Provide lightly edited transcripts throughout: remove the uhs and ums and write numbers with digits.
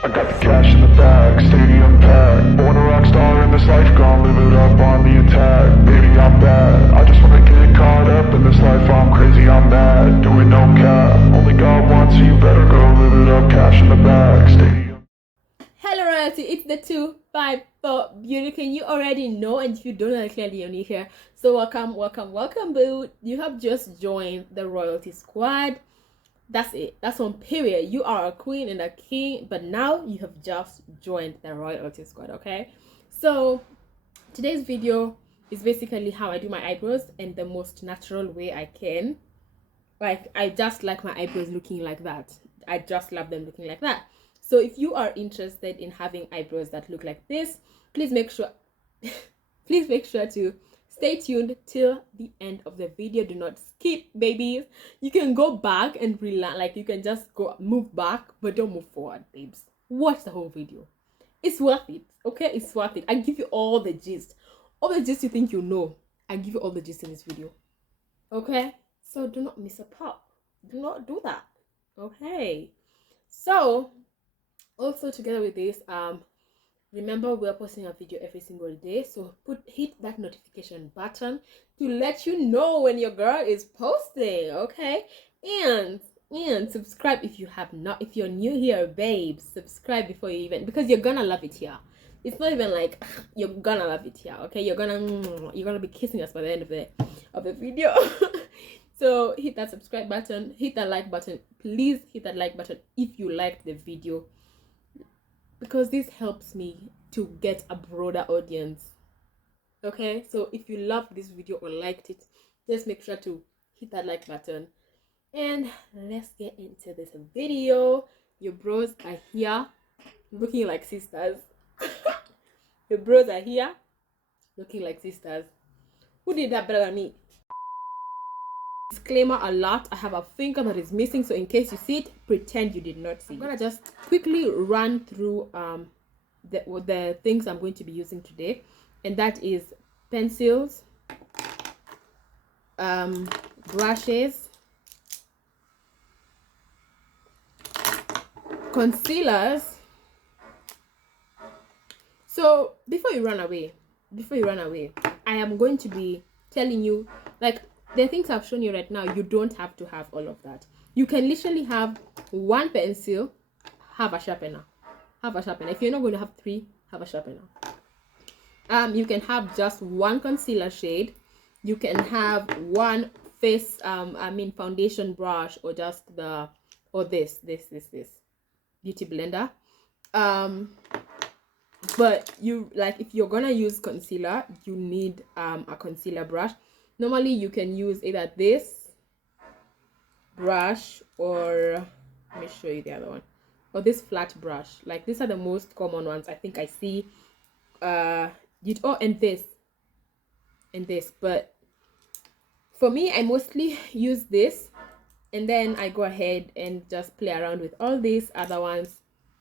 I got the cash in the bag, stadium packed. Born a rock star in this life, gon' live it up on the attack. Baby, I'm bad, I just wanna get caught up in this life. I'm crazy, I'm mad, doing no cap. Only God wants, so you better go live it up. Cash in the bag, stadium. Hello royalty, it's the 254 beauty queen. You already know, and if you don't know, clearly you're new here. So welcome boo. You have just joined the royalty squad. That's it. That's on period. You are a queen and a king, but now you have just joined the royalty squad. Okay, so today's video is basically how I do my eyebrows in the most natural way I can. Like, I just like my eyebrows looking like that. I just love them looking like that. So if you are interested in having eyebrows that look like this, please make sure please make sure to stay tuned till the end of the video. Do not skip, babies. You can go back and relax, like you can just go move back, but don't move forward, babes. Watch the whole video. It's worth it. Okay, it's worth it. I give you all the gist you think you know. I give you all the gist in this video. Okay, so do not miss a part. Do not do that. Okay, so also together with this, remember we're posting a video every single day, so hit that notification button to let you know when your girl is posting. Okay, and subscribe if you have not. If you're new here, babes, subscribe before you even, because you're gonna love it here. It's not even like you're gonna love it here. Okay, you're gonna be kissing us by the end of the video. So hit that subscribe button, hit that like button. Please hit that like button if you liked the video, because this helps me to get a broader audience. Okay, so if you loved this video or liked it, just make sure to hit that like button. And let's get into this video. Your bros are here looking like sisters. Your bros are here looking like sisters. Who did that better than me? Disclaimer alert, I have a finger that is missing, so in case you see it, pretend you did not see it. I'm gonna just quickly run through the things I'm going to be using today, and that is pencils, brushes, concealers. So before you run away, I am going to be telling you, like, the things I've shown you right now, you don't have to have all of that. You can literally have one pencil, have a sharpener. If you're not going to have three, have a sharpener. You can have just one concealer shade. You can have one face foundation brush, or just this beauty blender. But you, like, if you're gonna use concealer, you need a concealer brush. Normally you can use either this brush, or let me show you the other one, or this flat brush. Like, these are the most common ones I think I see. And this, but for me, I mostly use this, and then I go ahead and just play around with all these other ones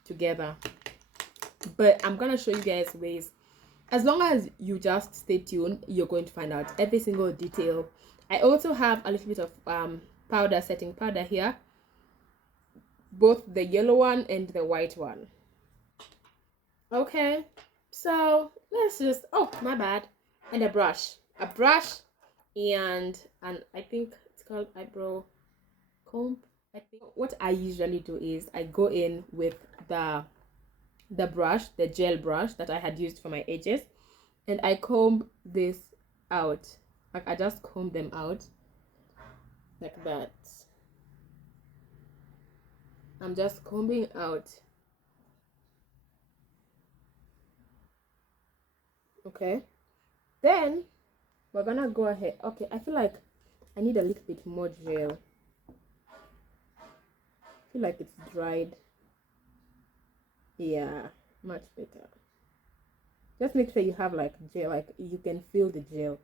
together. But I'm gonna show you guys ways. As long as you just stay tuned, you're going to find out every single detail. I also have a little bit of setting powder here, both the yellow one and the white one. Okay, so let's just, oh my bad, and a brush, and I think it's called eyebrow comb. I think what I usually do is I go in with the brush, the gel brush that I had used for my edges, and I comb this out. Like, I just comb them out like that. I'm just combing out. Okay, then we're gonna go ahead. Okay, I feel like I need a little bit more gel. I feel like it's dried. Yeah, much better. Just make sure you have like gel, like you can feel the gel,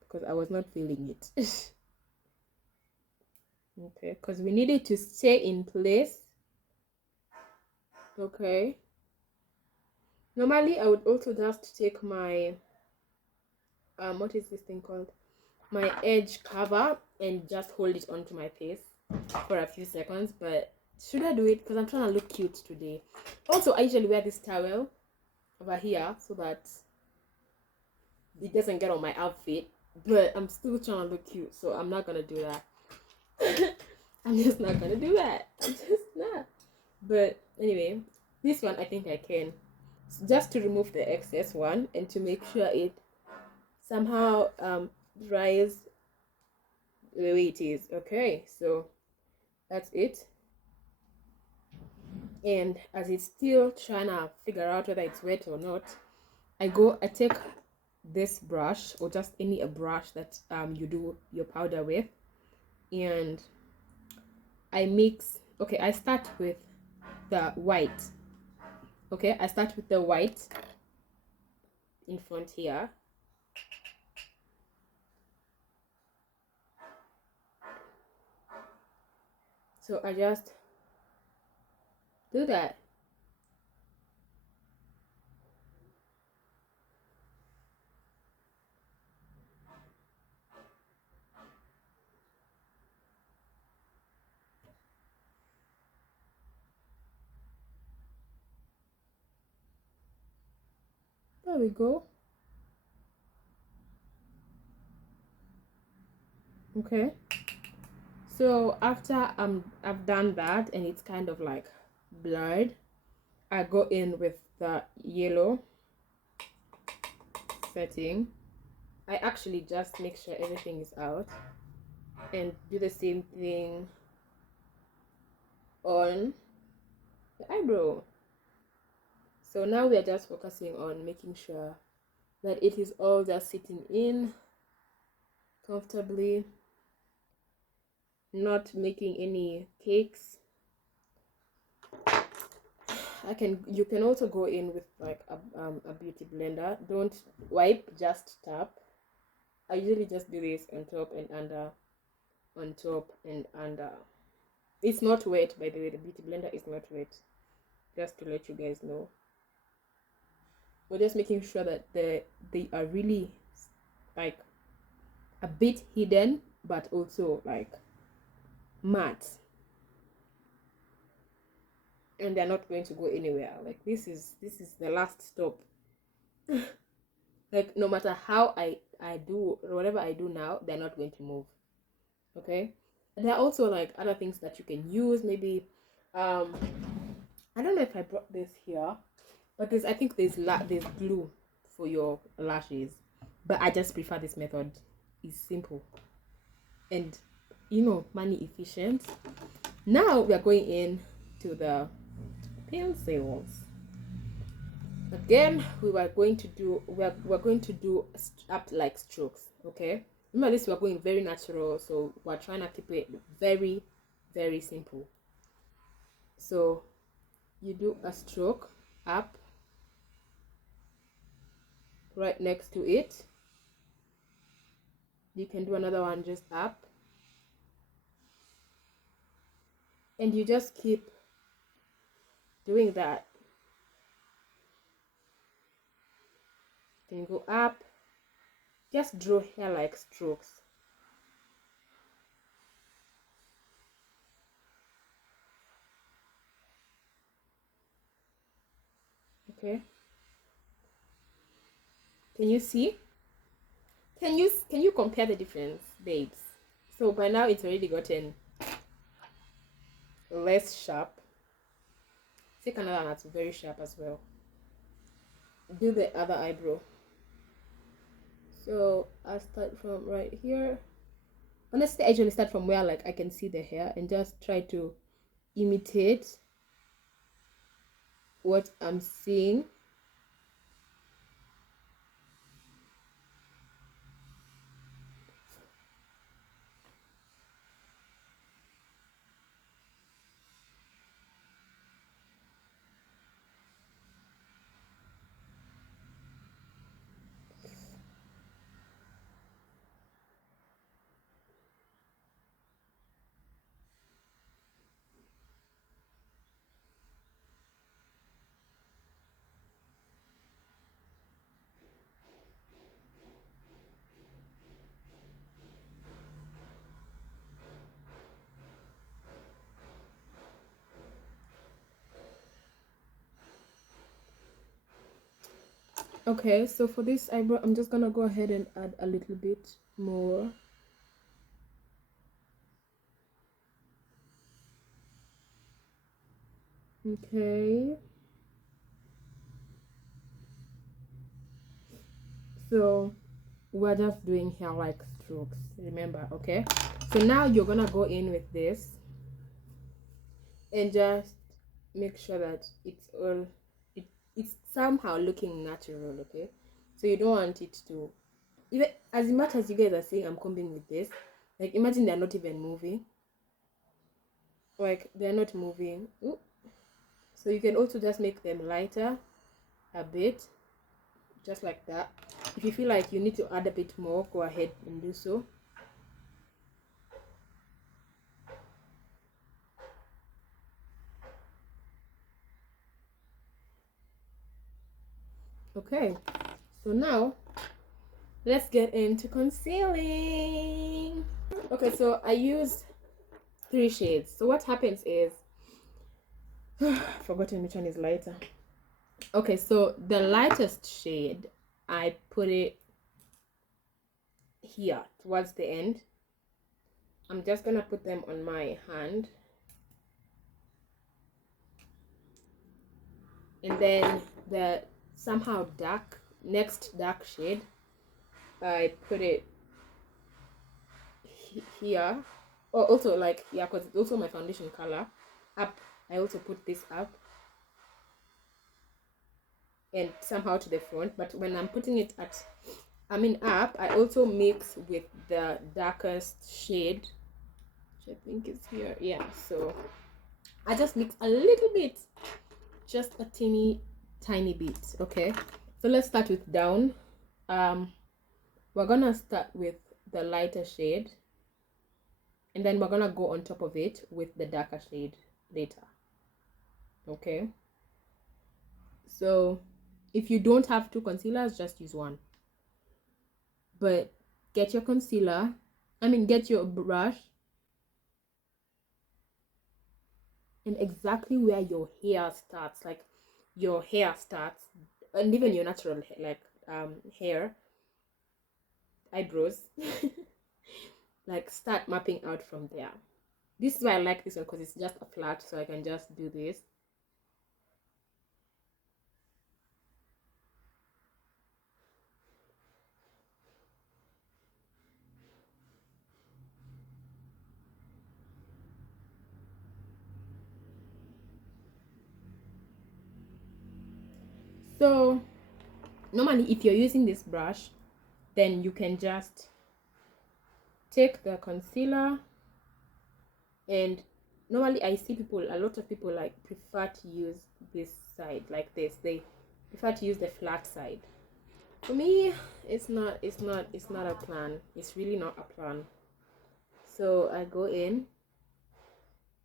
because I was not feeling it. Okay, because we need it to stay in place. Okay, normally I would also just take my what is this thing called, my edge cover, and just hold it onto my face for a few seconds, but should I do it? Because I'm trying to look cute today. Also, I usually wear this towel over here so that it doesn't get on my outfit, but I'm still trying to look cute, so I'm not gonna do that. I'm just not gonna do that. I'm just not. But anyway, this one I think I can. Just to remove the excess one and to make sure it somehow dries the way it is. Okay, so that's it. And as it's still trying to figure out whether it's wet or not, I take this brush, or just any brush that you do your powder with, and I mix. Okay, I start with the white. Okay, I start with the white in front here. So I just do that. There we go. Okay. So after I've done that and it's kind of like blurred, I go in with the yellow setting. I actually just make sure everything is out and do the same thing on the eyebrow. So now we are just focusing on making sure that it is all just sitting in comfortably, not making any cakes. You can also go in with like a beauty blender. Don't wipe, just tap. I usually just do this on top and under, on top and under. It's not wet, by the way. The beauty blender is not wet, just to let you guys know. We're just making sure that they are really like a bit hidden, but also like matte, and they're not going to go anywhere. Like this is the last stop. Like no matter how I do whatever I do now, they're not going to move. Okay. And there are also like other things that you can use. Maybe I don't know if I brought this here, but I think there's glue for your lashes, but I just prefer this method. It's simple and money efficient. Now we are going in to the pencils. Again, we're going to do up like strokes. Okay, remember this, we're going very natural, so we're trying to keep it very, very simple. So you do a stroke up right next to it. You can do another one just up, and you just keep doing that. Then go up, just draw hair like strokes. Okay, can you see? Can you compare the difference, babes? So by now it's already gotten less sharp. Take another one that's very sharp as well. Do the other eyebrow. So I start from right here. Honestly, I usually start from where like I can see the hair and just try to imitate what I'm seeing. Okay, so for this eyebrow, I'm just gonna go ahead and add a little bit more. Okay. So we're just doing hair like strokes, remember, okay? So now you're gonna go in with this and just make sure that it's somehow looking natural, okay? So you don't want it to, even as much as you guys are saying I'm combing with this, like imagine they're not even moving, like they're not moving. Ooh. So you can also just make them lighter a bit, just like that. If you feel like you need to add a bit more, go ahead and do so. Okay, so now let's get into concealing. Okay, so I used 3 shades. So what happens is forgotten which one is lighter. Okay, so the lightest shade, I put it here towards the end. I'm just gonna put them on my hand, and then the somehow next dark shade, I put it here. Oh, also, like, yeah, because it's also my foundation color. Up, I also put this up and somehow to the front, but when I'm putting it up, I also mix with the darkest shade, which I think is here. Yeah, so I just mix a little bit, just a tiny bit. Okay, so let's start with down. We're gonna start with the lighter shade, and then we're gonna go on top of it with the darker shade later. Okay, so if you don't have 2 concealers, just use one, but get your concealer, get your brush, and exactly where your hair starts, like your hair starts, and even your natural like hair, eyebrows, like start mapping out from there. This is why I like this one, because it's just a flat, so I can just do this. So normally if you're using this brush, then you can just take the concealer, and normally I see a lot of people like prefer to use this side like this. They prefer to use the flat side. For me, it's not a plan. It's really not a plan. So I go in.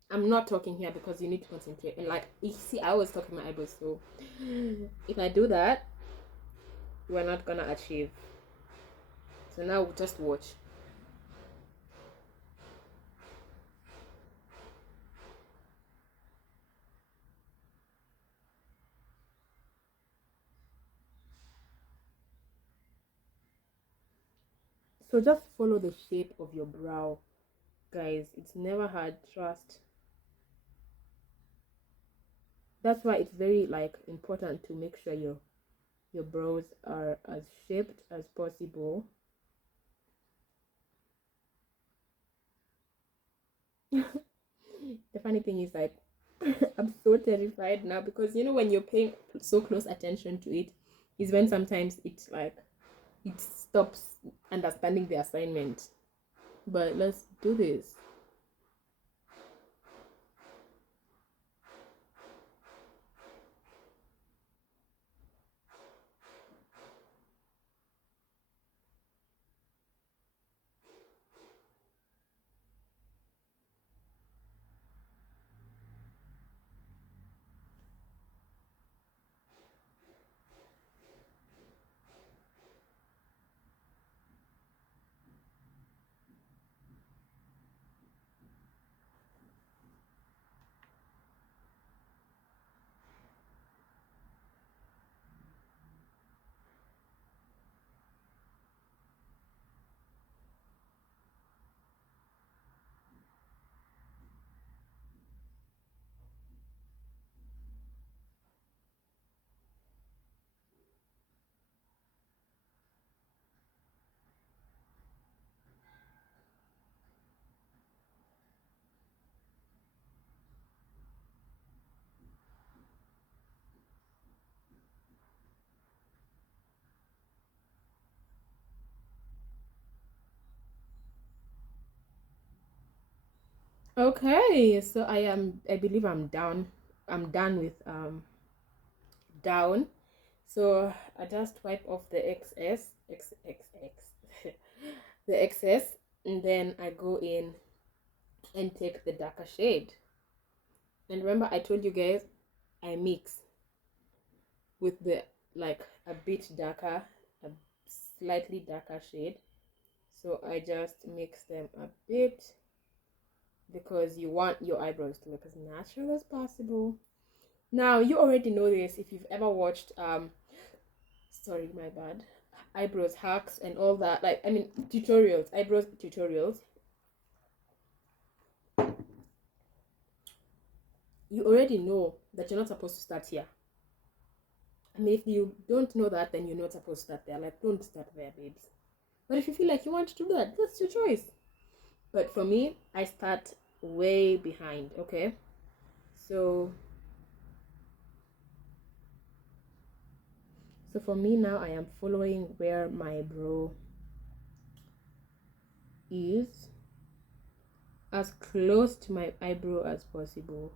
I'm not talking here because you need to concentrate. And like you see, I was talking my eyebrows, so if I do that, we're not gonna achieve. So now just watch. So just follow the shape of your brow, guys. It's never hard, trust. That's why it's very like important to make sure your brows are as shaped as possible. The funny thing is, like, I'm so terrified now, because you know when you're paying so close attention to it is when sometimes it's like it stops understanding the assignment. But let's do this. Okay, so I believe I'm done. I'm done with down. So I just wipe off the excess, the excess, and then I go in and take the darker shade. And remember, I told you guys I mix with the like a bit darker, a slightly darker shade. So I just mix them a bit because you want your eyebrows to look as natural as possible. Now you already know this if you've ever watched sorry, my bad, eyebrows hacks and all that. Like, I mean, tutorials, eyebrows tutorials. You already know that you're not supposed to start here. I mean, if you don't know that, then you're not supposed to start there. Like, don't start there, babes. But if you feel like you want to do that, that's your choice. But for me, I start way behind, okay? So for me now, I am following where my brow is, as close to my eyebrow as possible.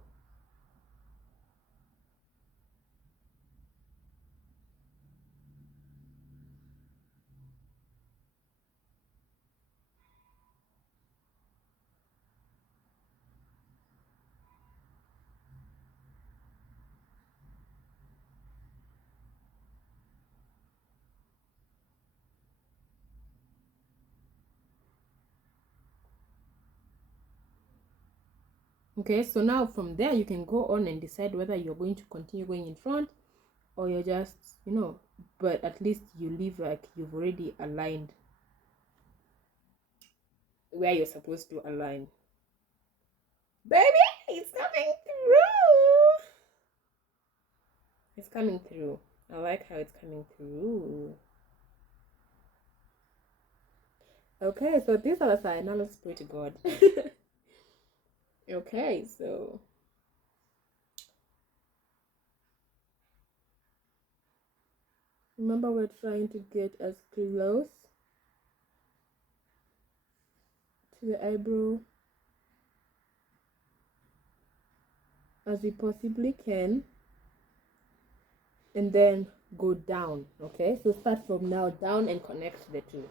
Okay, so now from there you can go on and decide whether you're going to continue going in front or you're just, but at least you leave like you've already aligned where you're supposed to align. Baby, it's coming through. It's coming through. I like how it's coming through. Okay, so these are the side. Now let's pray to God. Okay, so remember we're trying to get as close to the eyebrow as we possibly can, and then go down. Okay, so start from now down and connect the two.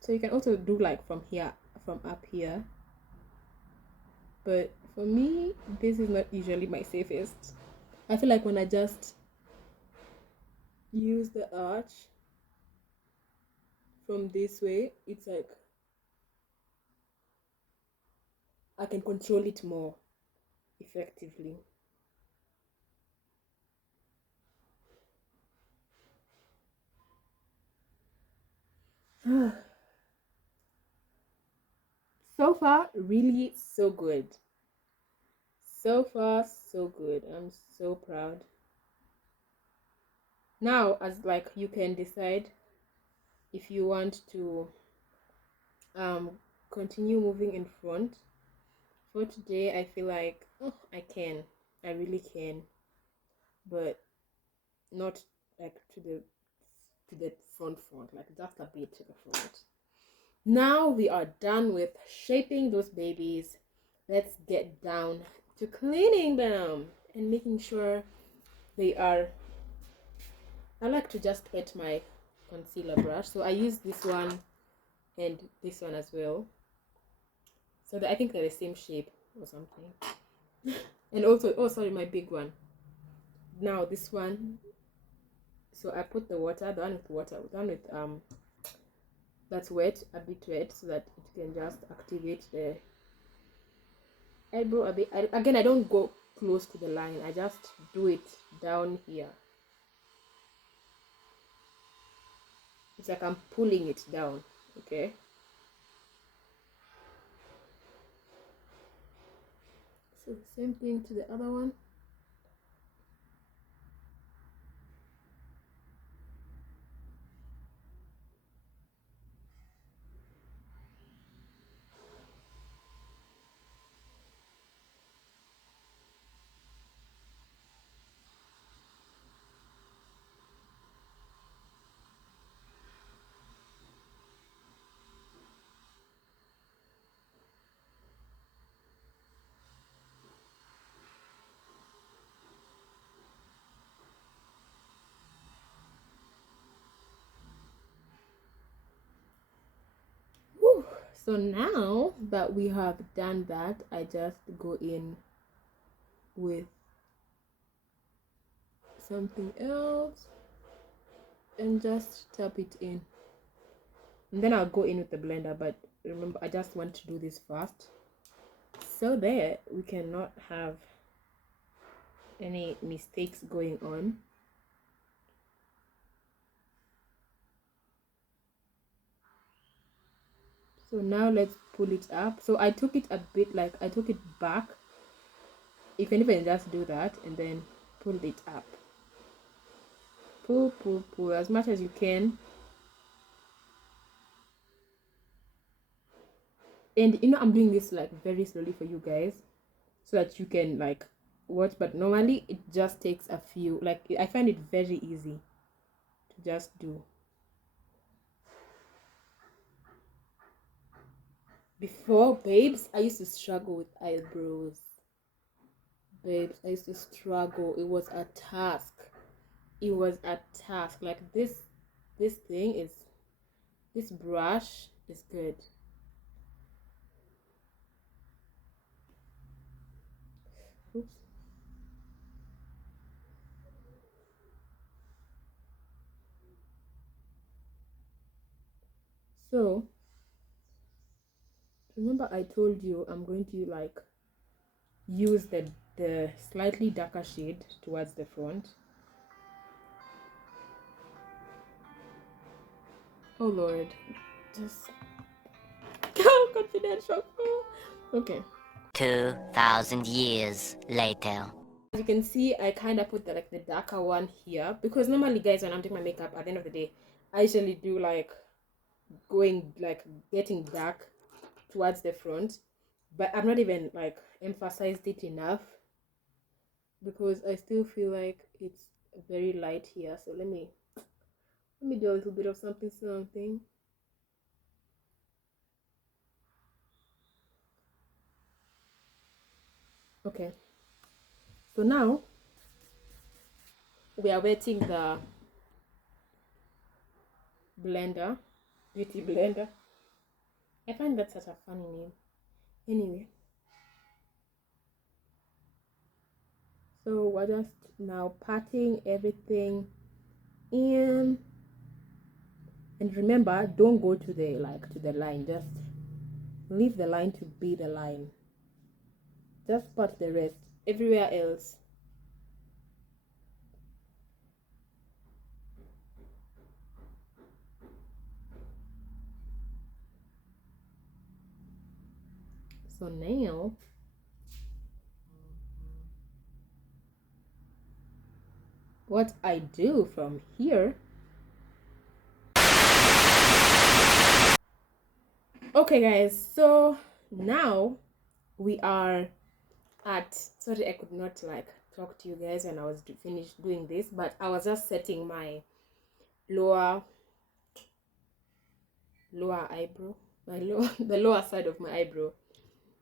So you can also do like from here, from up here, but for me this is not usually my safest. I feel like when I just use the arch from this way, it's like I can control it more effectively. So far, really so good. So far, so good. I'm so proud. Now, as like you can decide if you want to continue moving in front. For today, I feel like I can. I really can. But not like to the front, like just a bit to the front. Now we are done with shaping those babies. Let's get down to cleaning them and making sure they are. I like to just wet my concealer brush, so I use this one and this one as well, so that I think they're the same shape or something. And also, oh sorry, my big one. Now this one, so I put the water, the one with water, the one with that's wet, a bit wet, so that it can just activate the eyebrow a bit. Again, I don't go close to the line, I just do it down here. It's like I'm pulling it down. Okay. So same thing to the other one. Whew. So now that we have done that, I just go in with something else and just tap it in, and then I'll go in with the blender. But remember, I just want to do this fast so that we cannot have any mistakes going on. So now let's pull it up. So I took it a bit, like I took it back. You can even just do that and then pull it up. Pull as much as you can. And you know, I'm doing this like very slowly for you guys so that you can like watch, but normally it just takes a few, like I find it very easy to just do. Before, babes, I used to struggle with eyebrows. Babes, I used to struggle. It was a task. It was a task. Like this thing is, this brush is good. Oops. So remember I told you I'm going to like use the slightly darker shade towards the front. Oh Lord, just confidential. Okay. 2,000 years later. As you can see, I kind of put the darker one here because normally, guys, when I'm doing my makeup at the end of the day, I usually do like getting dark towards the front, but I've not even like emphasized it enough because I still feel like it's very light here. So let me do a little bit of something. Okay, so now we are wetting the blender, beauty blender. I find that such a funny name. Anyway, so we're just now patting everything in, and remember, don't go to the line. Just leave the line to be the line. Just pat the rest everywhere else. So now what I do from here, okay guys, so now we are at, sorry I could not like talk to you guys when I was finished doing this, but I was just setting my lower eyebrow, the lower side of my eyebrow.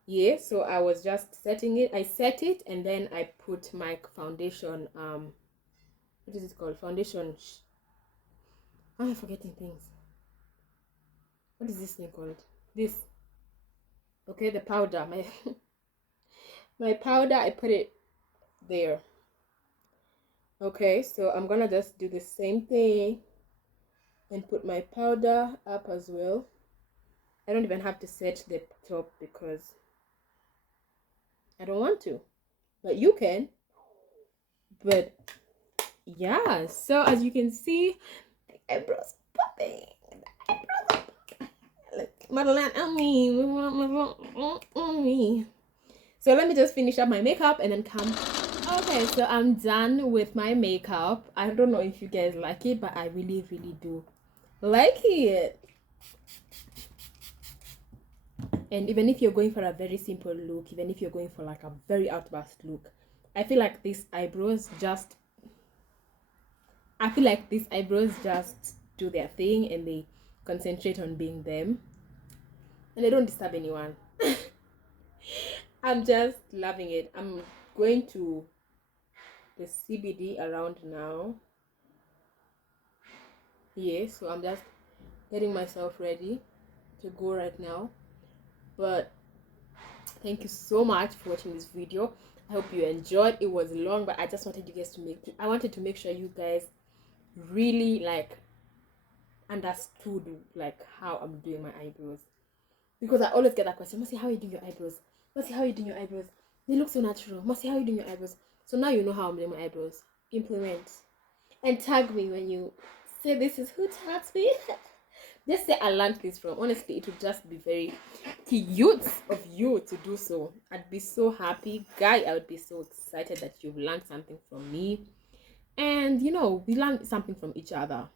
Yeah, so I was just setting it. I set it and then I put my foundation, what is it called, foundation, I'm forgetting things. What is this thing called? This, okay, the powder, my powder, I put it there. Okay, so I'm gonna just do the same thing and put my powder up as well. I don't even have to set the top because I don't want to, but you can. But yeah, so as you can see, the eyebrows popping. Madeline on me. So let me just finish up my makeup and then come. Okay, so I'm done with my makeup. I don't know if you guys like it, but I really do like it. And even if you're going for a very simple look, even if you're going for like a very outburst look, I feel like these eyebrows just do their thing, and they concentrate on being them, and they don't disturb anyone. I'm just loving it. I'm going to the CBD around now. Yeah, so I'm just getting myself ready to go right now. But thank you so much for watching this video. I hope you enjoyed. It was long, but I just wanted you guys I wanted to make sure you guys really like understood like how I'm doing my eyebrows, because I always get that question, Mercy, how are you doing your eyebrows? Mercy, how are you doing your eyebrows? They look so natural. Mercy, how are you doing your eyebrows? So now you know how I'm doing my eyebrows. Implement and tag me when you say this is who tags me. Just say I learned this from. Honestly, it would just be very cute of you to do so. I'd be so happy, guy. I would be so excited that you've learned something from me, and you know, we learn something from each other.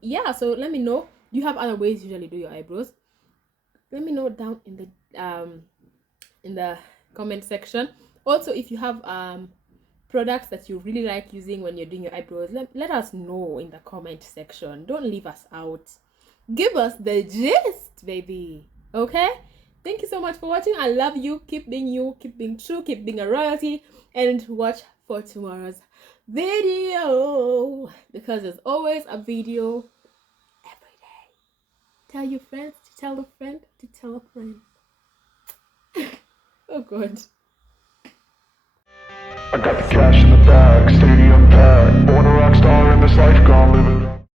Yeah, so let me know. Do you have other ways you usually do your eyebrows? Let me know down in the comment section. Also, if you have products that you really like using when you're doing your eyebrows, let us know in the comment section. Don't leave us out. Give us the gist, baby. Okay? Thank you so much for watching. I love you. Keep being true, keep being a royalty, and watch for tomorrow's video, because there's always a video every day. Tell your friends to tell a friend to tell a friend. Oh god. I got the cash in the bag, stadium packed. Born a rock star in this life, gone living.